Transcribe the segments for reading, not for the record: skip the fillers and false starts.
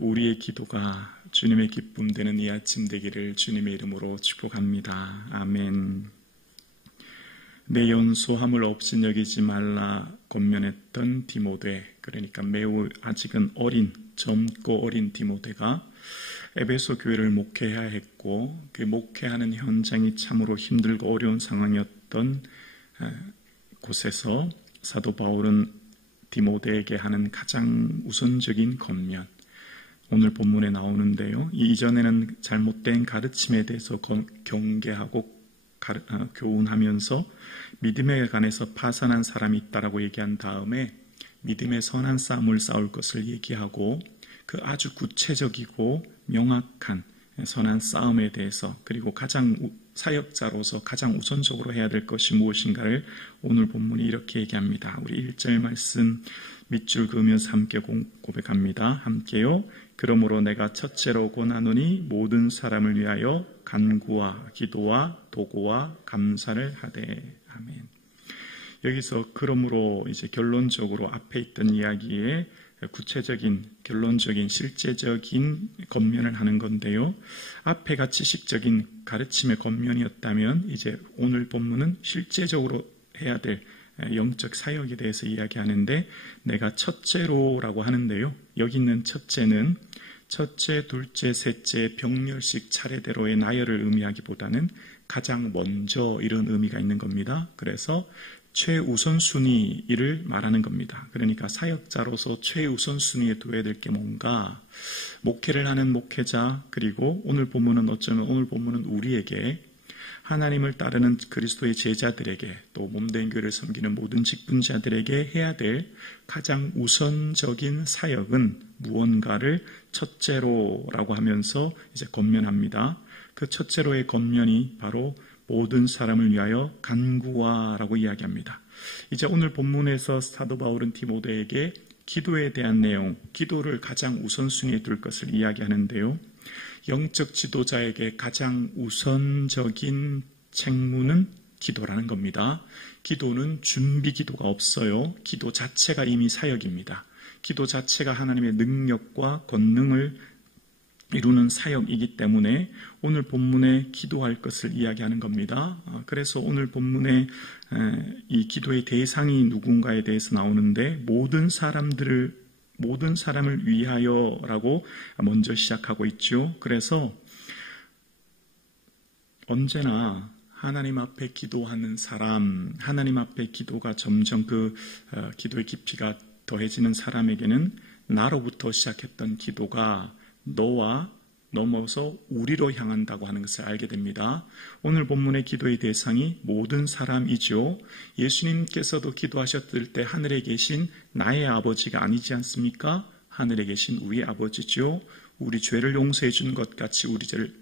우리의 기도가 주님의 기쁨 되는 이 아침 되기를 주님의 이름으로 축복합니다. 아멘. 내 연소함을 없인 여기지 말라 권면했던 디모데, 그러니까 매우 아직은 젊고 어린 디모데가 에베소 교회를 목회해야 했고, 그 목회하는 현장이 참으로 힘들고 어려운 상황이었던 곳에서 사도 바울은 디모데에게 하는 가장 우선적인 권면, 오늘 본문에 나오는데요. 이전에는 잘못된 가르침에 대해서 경계하고 교훈하면서 믿음에 관해서 파산한 사람이 있다라고 얘기한 다음에 믿음의 선한 싸움을 싸울 것을 얘기하고, 그 아주 구체적이고 명확한 선한 싸움에 대해서, 그리고 사역자로서 가장 우선적으로 해야 될 것이 무엇인가를 오늘 본문이 이렇게 얘기합니다. 우리 1절 말씀 밑줄 그으면서 함께 고백합니다. 함께요. 그러므로 내가 첫째로 권하노니 모든 사람을 위하여 간구와 기도와 도구와 감사를 하되. 아멘. 여기서 그러므로 이제 결론적으로 앞에 있던 이야기에 구체적인, 결론적인, 실제적인 권면을 하는 건데요. 앞에가 지식적인 가르침의 권면이었다면 이제 오늘 본문은 실제적으로 해야 될 영적 사역에 대해서 이야기하는데, 내가 첫째로라고 하는데요. 여기 있는 첫째는 첫째, 둘째, 셋째 병렬식 차례대로의 나열을 의미하기보다는 가장 먼저 이런 의미가 있는 겁니다. 그래서 최우선순위를 말하는 겁니다. 그러니까 사역자로서 최우선순위에 둬야 될 게 뭔가, 목회를 하는 목회자, 그리고 오늘 본문은 우리에게, 하나님을 따르는 그리스도의 제자들에게, 또 몸된 교회를 섬기는 모든 직분자들에게 해야 될 가장 우선적인 사역은 무언가를 첫째로라고 하면서 이제 권면합니다. 그 첫째로의 권면이 바로 모든 사람을 위하여 간구하라고 이야기합니다. 이제 오늘 본문에서 사도 바울은 디모데에게 기도에 대한 내용, 기도를 가장 우선순위에 둘 것을 이야기하는데요. 영적 지도자에게 가장 우선적인 책무는 기도라는 겁니다. 기도는 준비 기도가 없어요. 기도 자체가 이미 사역입니다. 기도 자체가 하나님의 능력과 권능을 이루는 사역이기 때문에 오늘 본문에 기도할 것을 이야기하는 겁니다. 그래서 오늘 본문에 이 기도의 대상이 누군가에 대해서 나오는데, 모든 사람을 위하여라고 먼저 시작하고 있죠. 그래서 언제나 하나님 앞에 기도하는 사람, 하나님 앞에 기도가 점점 기도의 깊이가 더해지는 사람에게는 나로부터 시작했던 기도가 너와 넘어서 우리로 향한다고 하는 것을 알게 됩니다. 오늘 본문의 기도의 대상이 모든 사람이죠. 예수님께서도 기도하셨을 때 하늘에 계신 나의 아버지가 아니지 않습니까? 하늘에 계신 우리의 아버지죠. 우리 죄를 용서해 준 것 같이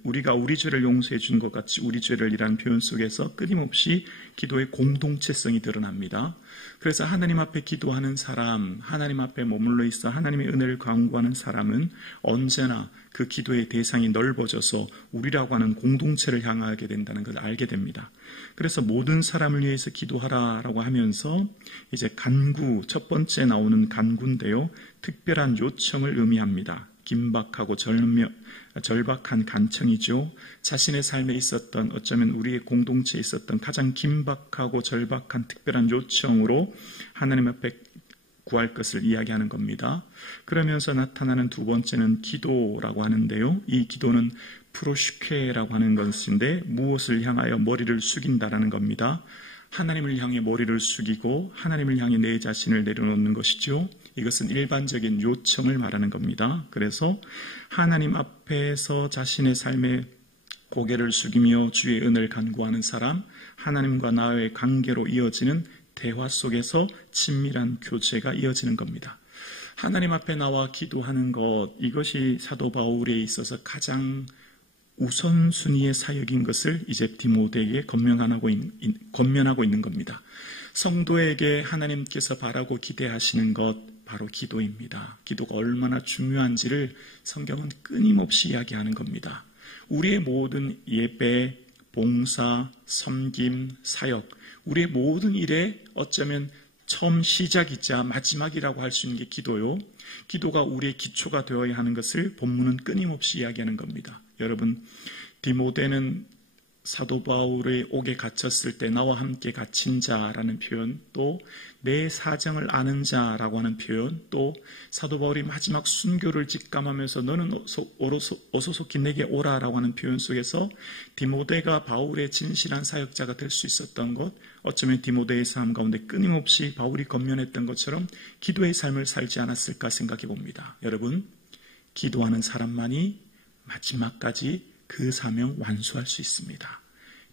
우리가 우리 죄를 용서해 준 것 같이 우리 죄를이라는 표현 속에서 끊임없이 기도의 공동체성이 드러납니다. 그래서 하나님 앞에 기도하는 사람, 하나님 앞에 머물러 있어 하나님의 은혜를 간구하는 사람은 언제나 그 기도의 대상이 넓어져서 우리라고 하는 공동체를 향하게 된다는 걸 알게 됩니다. 그래서 모든 사람을 위해서 기도하라라고 하면서 이제 간구, 첫 번째 나오는 간구인데요. 특별한 요청을 의미합니다. 긴박하고 절박한 간청이죠. 자신의 삶에 있었던, 어쩌면 우리의 공동체에 있었던 가장 긴박하고 절박한 특별한 요청으로 하나님 앞에 구할 것을 이야기하는 겁니다. 그러면서 나타나는 두 번째는 기도라고 하는데요. 이 기도는 프로슈케라고 하는 것인데, 무엇을 향하여 머리를 숙인다라는 겁니다. 하나님을 향해 머리를 숙이고 하나님을 향해 내 자신을 내려놓는 것이죠. 이것은 일반적인 요청을 말하는 겁니다. 그래서 하나님 앞에서 자신의 삶에 고개를 숙이며 주의 은혜를 간구하는 사람, 하나님과 나의 관계로 이어지는 대화 속에서 친밀한 교제가 이어지는 겁니다. 하나님 앞에 나와 기도하는 것, 이것이 사도 바울에 있어서 가장 우선순위의 사역인 것을 이제 디모데에게 권면하고 있는 겁니다. 성도에게 하나님께서 바라고 기대하시는 것, 바로 기도입니다. 기도가 얼마나 중요한지를 성경은 끊임없이 이야기하는 겁니다. 우리의 모든 예배, 봉사, 섬김, 사역, 우리의 모든 일에 어쩌면 처음 시작이자 마지막이라고 할 수 있는 게 기도요. 기도가 우리의 기초가 되어야 하는 것을 본문은 끊임없이 이야기하는 겁니다. 여러분, 디모데는 사도 바울의 옥에 갇혔을 때 나와 함께 갇힌 자라는 표현, 또 내 사정을 아는 자라고 하는 표현, 또 사도 바울이 마지막 순교를 직감하면서 너는 어서 속히 내게 오라라고 하는 표현 속에서 디모데가 바울의 진실한 사역자가 될 수 있었던 것, 어쩌면 디모데의 삶 가운데 끊임없이 바울이 권면했던 것처럼 기도의 삶을 살지 않았을까 생각해 봅니다. 여러분, 기도하는 사람만이 마지막까지 그 사명 완수할 수 있습니다.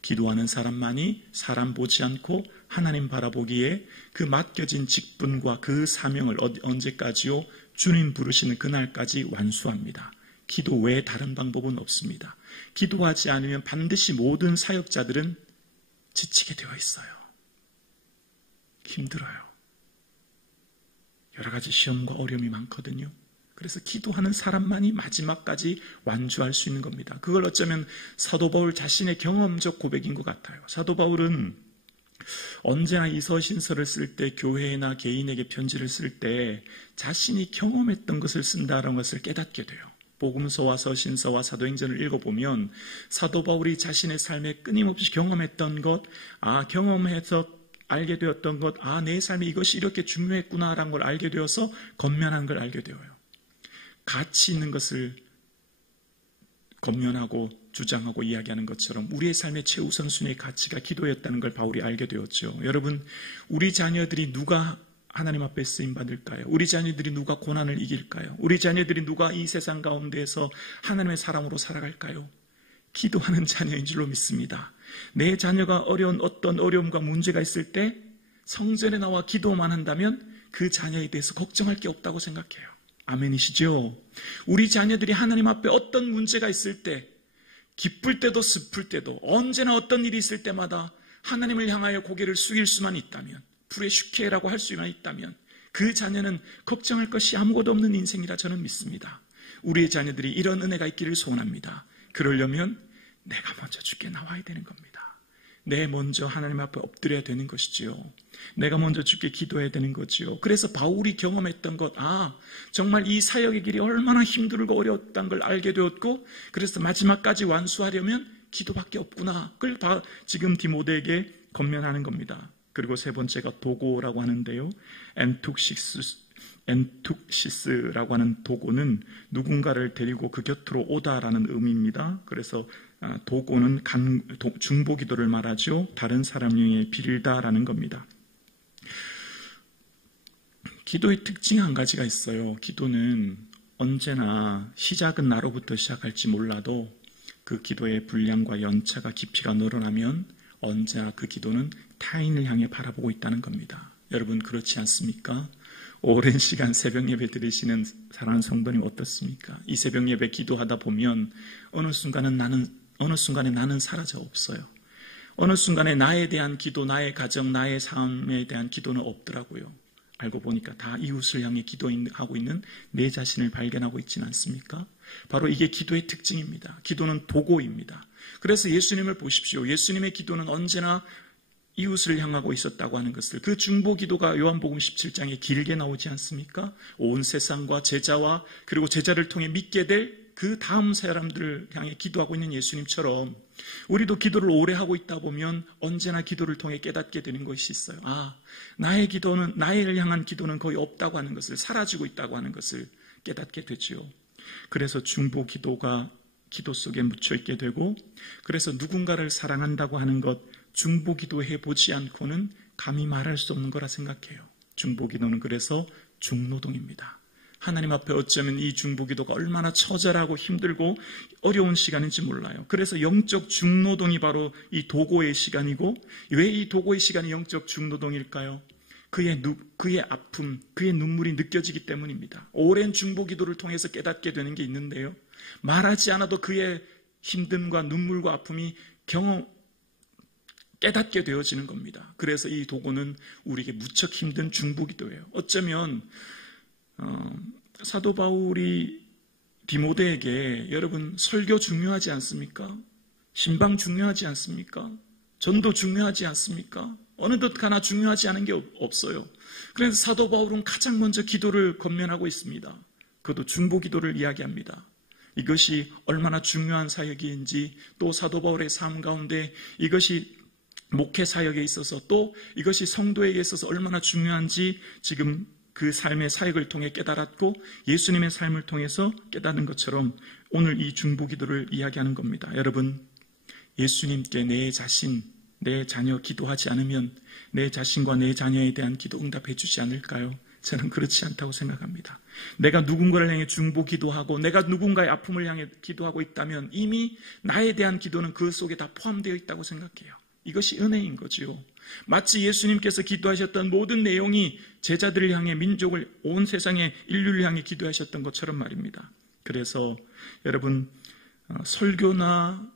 기도하는 사람만이 사람 보지 않고 하나님 바라보기에 그 맡겨진 직분과 그 사명을 언제까지요? 주님 부르시는 그날까지 완수합니다. 기도 외에 다른 방법은 없습니다. 기도하지 않으면 반드시 모든 사역자들은 지치게 되어 있어요. 힘들어요. 여러 가지 시험과 어려움이 많거든요. 그래서 기도하는 사람만이 마지막까지 완주할 수 있는 겁니다. 그걸 어쩌면 사도 바울 자신의 경험적 고백인 것 같아요. 사도 바울은 언제나 이 서신서를 쓸 때, 교회나 개인에게 편지를 쓸 때 자신이 경험했던 것을 쓴다는 것을 깨닫게 돼요. 복음서와 서신서와 사도행전을 읽어보면 사도 바울이 자신의 삶에 끊임없이 경험했던 것, 경험해서 알게 되었던 것, 내 삶에 이것이 이렇게 중요했구나라는 걸 알게 되어서 권면한 걸 알게 되어요. 가치 있는 것을 권면하고 주장하고 이야기하는 것처럼 우리의 삶의 최우선순위의 가치가 기도였다는 걸 바울이 알게 되었죠. 여러분, 우리 자녀들이 누가 하나님 앞에 쓰임받을까요? 우리 자녀들이 누가 고난을 이길까요? 우리 자녀들이 누가 이 세상 가운데에서 하나님의 사람으로 살아갈까요? 기도하는 자녀인 줄로 믿습니다. 내 자녀가 어떤 어려움과 문제가 있을 때 성전에 나와 기도만 한다면 그 자녀에 대해서 걱정할 게 없다고 생각해요. 아멘이시죠? 우리 자녀들이 하나님 앞에 어떤 문제가 있을 때, 기쁠 때도 슬플 때도, 언제나 어떤 일이 있을 때마다 하나님을 향하여 고개를 숙일 수만 있다면, 불의 슈케라고 할 수만 있다면 그 자녀는 걱정할 것이 아무것도 없는 인생이라 저는 믿습니다. 우리의 자녀들이 이런 은혜가 있기를 소원합니다. 그러려면 내가 먼저 주께 나와야 되는 겁니다. 내 먼저 하나님 앞에 엎드려야 되는 것이지요. 내가 먼저 주께 기도해야 되는 거지요. 그래서 바울이 경험했던 것, 정말 이 사역의 길이 얼마나 힘들고 어려웠다는 걸 알게 되었고, 그래서 마지막까지 완수하려면 기도밖에 없구나. 그걸 지금 디모데에게 권면하는 겁니다. 그리고 세 번째가 도고라고 하는데요. 엔툭시스라고 하는 도고는 누군가를 데리고 그 곁으로 오다라는 의미입니다. 그래서 도고는 중보기도를 말하죠. 다른 사람 중에 빌다라는 겁니다. 기도의 특징 한 가지가 있어요. 기도는 언제나 시작은 나로부터 시작할지 몰라도 그 기도의 분량과 연차가 깊이가 늘어나면 언제나 그 기도는 타인을 향해 바라보고 있다는 겁니다. 여러분, 그렇지 않습니까? 오랜 시간 새벽 예배 드리시는 사랑하는 성도님 어떻습니까? 이 새벽 예배 기도하다 보면 어느 순간에 나는 사라져 없어요. 어느 순간에 나에 대한 기도, 나의 가정, 나의 삶에 대한 기도는 없더라고요. 알고 보니까 다 이웃을 향해 기도하고 있는 내 자신을 발견하고 있지는 않습니까? 바로 이게 기도의 특징입니다. 기도는 도고입니다. 그래서 예수님을 보십시오. 예수님의 기도는 언제나 이웃을 향하고 있었다고 하는 것을, 그 중보 기도가 요한복음 17장에 길게 나오지 않습니까? 온 세상과 제자와 그리고 제자를 통해 믿게 될 그 다음 사람들을 향해 기도하고 있는 예수님처럼 우리도 기도를 오래 하고 있다 보면 언제나 기도를 통해 깨닫게 되는 것이 있어요. 나의 기도는, 나를 향한 기도는 거의 없다고 하는 것을, 사라지고 있다고 하는 것을 깨닫게 되죠. 그래서 중보 기도가 기도 속에 묻혀 있게 되고, 그래서 누군가를 사랑한다고 하는 것, 중보 기도해 보지 않고는 감히 말할 수 없는 거라 생각해요. 중보 기도는 그래서 중노동입니다. 하나님 앞에 어쩌면 이 중보 기도가 얼마나 처절하고 힘들고 어려운 시간인지 몰라요. 그래서 영적 중노동이 바로 이 도고의 시간이고, 왜 이 도고의 시간이 영적 중노동일까요? 그의 아픔, 그의 눈물이 느껴지기 때문입니다. 오랜 중보 기도를 통해서 깨닫게 되는 게 있는데요. 말하지 않아도 그의 힘듦과 눈물과 아픔이 깨닫게 되어지는 겁니다. 그래서 이 도고는 우리에게 무척 힘든 중보 기도예요. 어쩌면 사도 바울이 디모데에게, 여러분, 설교 중요하지 않습니까? 신방 중요하지 않습니까? 전도 중요하지 않습니까? 어느덧 가나 중요하지 않은 게 없어요. 그래서 사도 바울은 가장 먼저 기도를 권면하고 있습니다. 그것도 중보 기도를 이야기합니다. 이것이 얼마나 중요한 사역인지, 또 사도 바울의 삶 가운데 이것이 목회 사역에 있어서, 또 이것이 성도에게 있어서 얼마나 중요한지 지금 그 삶의 사역을 통해 깨달았고 예수님의 삶을 통해서 깨닫는 것처럼 오늘 이 중보 기도를 이야기하는 겁니다. 여러분, 예수님께 내 자신, 내 자녀 기도하지 않으면 내 자신과 내 자녀에 대한 기도 응답해 주지 않을까요? 저는 그렇지 않다고 생각합니다. 내가 누군가를 향해 중보 기도하고 내가 누군가의 아픔을 향해 기도하고 있다면 이미 나에 대한 기도는 그 속에 다 포함되어 있다고 생각해요. 이것이 은혜인 거지요. 마치 예수님께서 기도하셨던 모든 내용이 제자들을 향해, 민족을, 온 세상의 인류를 향해 기도하셨던 것처럼 말입니다. 그래서 여러분, 설교나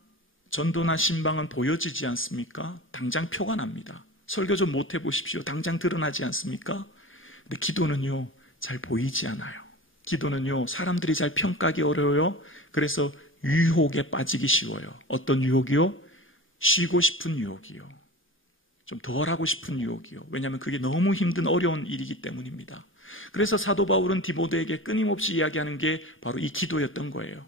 전도나 신방은 보여지지 않습니까? 당장 표가 납니다. 설교 좀 못해 보십시오. 당장 드러나지 않습니까? 근데 기도는요, 잘 보이지 않아요. 기도는요, 사람들이 잘 평가하기 어려워요. 그래서 유혹에 빠지기 쉬워요. 어떤 유혹이요? 쉬고 싶은 유혹이요. 좀 덜 하고 싶은 유혹이요. 왜냐하면 그게 너무 힘든 어려운 일이기 때문입니다. 그래서 사도 바울은 디모데에게 끊임없이 이야기하는 게 바로 이 기도였던 거예요.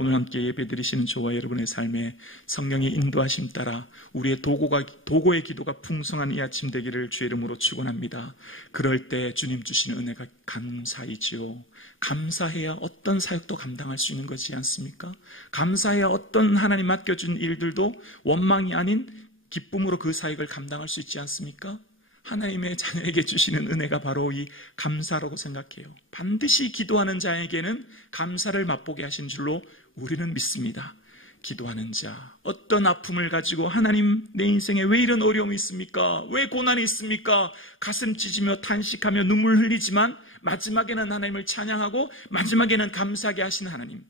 오늘 함께 예배드리시는 저와 여러분의 삶에 성령의 인도하심 따라 우리의 도고의 기도가 풍성한 이 아침 되기를 주의 이름으로 축원합니다. 그럴 때 주님 주시는 은혜가 감사이지요. 감사해야 어떤 사역도 감당할 수 있는 거지 않습니까? 감사해야 어떤 하나님 맡겨준 일들도 원망이 아닌 기쁨으로 그 사역을 감당할 수 있지 않습니까? 하나님의 자녀에게 주시는 은혜가 바로 이 감사라고 생각해요. 반드시 기도하는 자에게는 감사를 맛보게 하신 줄로 우리는 믿습니다. 기도하는 자, 어떤 아픔을 가지고 하나님, 내 인생에 왜 이런 어려움이 있습니까? 왜 고난이 있습니까? 가슴 찢으며 탄식하며 눈물 흘리지만 마지막에는 하나님을 찬양하고 마지막에는 감사하게 하시는 하나님,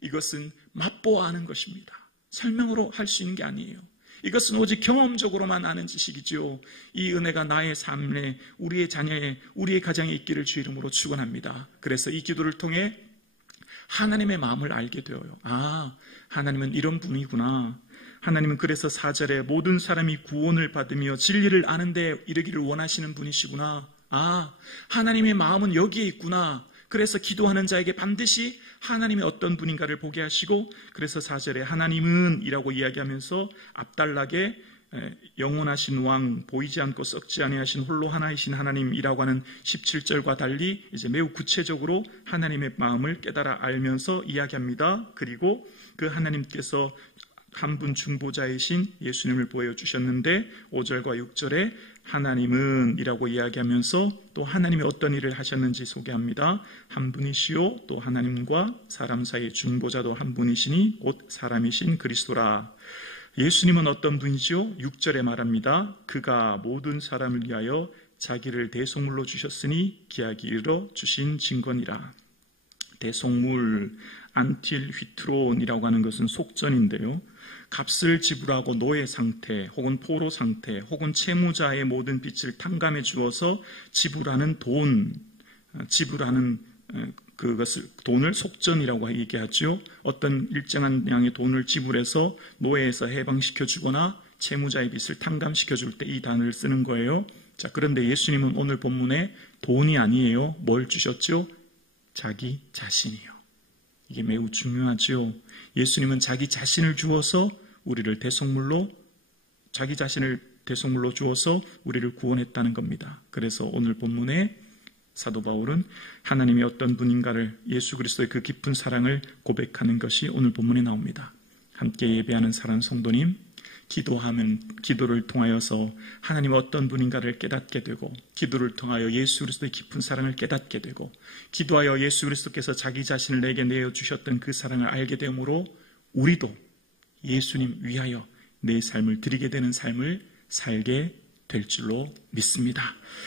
이것은 맛보아 아는 것입니다. 설명으로 할 수 있는 게 아니에요. 이것은 오직 경험적으로만 아는 지식이죠. 이 은혜가 나의 삶에, 우리의 자녀에, 우리의 가정에 있기를 주 이름으로 축원합니다. 그래서 이 기도를 통해 하나님의 마음을 알게 되어요. 아, 하나님은 이런 분이구나. 하나님은 그래서 4절에 모든 사람이 구원을 받으며 진리를 아는 데 이르기를 원하시는 분이시구나. 아, 하나님의 마음은 여기에 있구나. 그래서 기도하는 자에게 반드시 하나님의 어떤 분인가를 보게 하시고, 그래서 4절에 하나님은 이라고 이야기하면서 앞달나게 영원하신 왕, 보이지 않고 썩지 아니하신 홀로 하나이신 하나님이라고 하는 17절과 달리 이제 매우 구체적으로 하나님의 마음을 깨달아 알면서 이야기합니다. 그리고 그 하나님께서 한 분 중보자이신 예수님을 보여주셨는데 5절과 6절에 하나님은 이라고 이야기하면서 또 하나님이 어떤 일을 하셨는지 소개합니다. 한 분이시요 또 하나님과 사람 사이의 중보자도 한 분이시니 곧 사람이신 그리스도라. 예수님은 어떤 분이시요? 6절에 말합니다. 그가 모든 사람을 위하여 자기를 대속물로 주셨으니 기약이 이르러 주신 증거니라. 대속물, 안틸휘트론이라고 하는 것은 속전인데요. 값을 지불하고 노예 상태 혹은 포로 상태 혹은 채무자의 모든 빚을 탕감해 주어서 지불하는 돈, 지불하는 그것을 돈을 속전이라고 얘기하죠. 어떤 일정한 양의 돈을 지불해서 노예에서 해방시켜 주거나 채무자의 빚을 탕감시켜 줄 때 이 단어를 쓰는 거예요. 자, 그런데 예수님은 오늘 본문에 돈이 아니에요. 뭘 주셨죠? 자기 자신이요. 이게 매우 중요하죠. 예수님은 자기 자신을 주어서 우리를 대속물로, 자기 자신을 대속물로 주어서 우리를 구원했다는 겁니다. 그래서 오늘 본문에 사도 바울은 하나님이 어떤 분인가를, 예수 그리스도의 그 깊은 사랑을 고백하는 것이 오늘 본문에 나옵니다. 함께 예배하는 사랑하는 성도님, 기도하면 기도를 통하여서 하나님이 어떤 분인가를 깨닫게 되고, 기도를 통하여 예수 그리스도의 깊은 사랑을 깨닫게 되고, 기도하여 예수 그리스도께서 자기 자신을 내게 내어주셨던 그 사랑을 알게 되므로 우리도 예수님 위하여 내 삶을 드리게 되는 삶을 살게 될 줄로 믿습니다.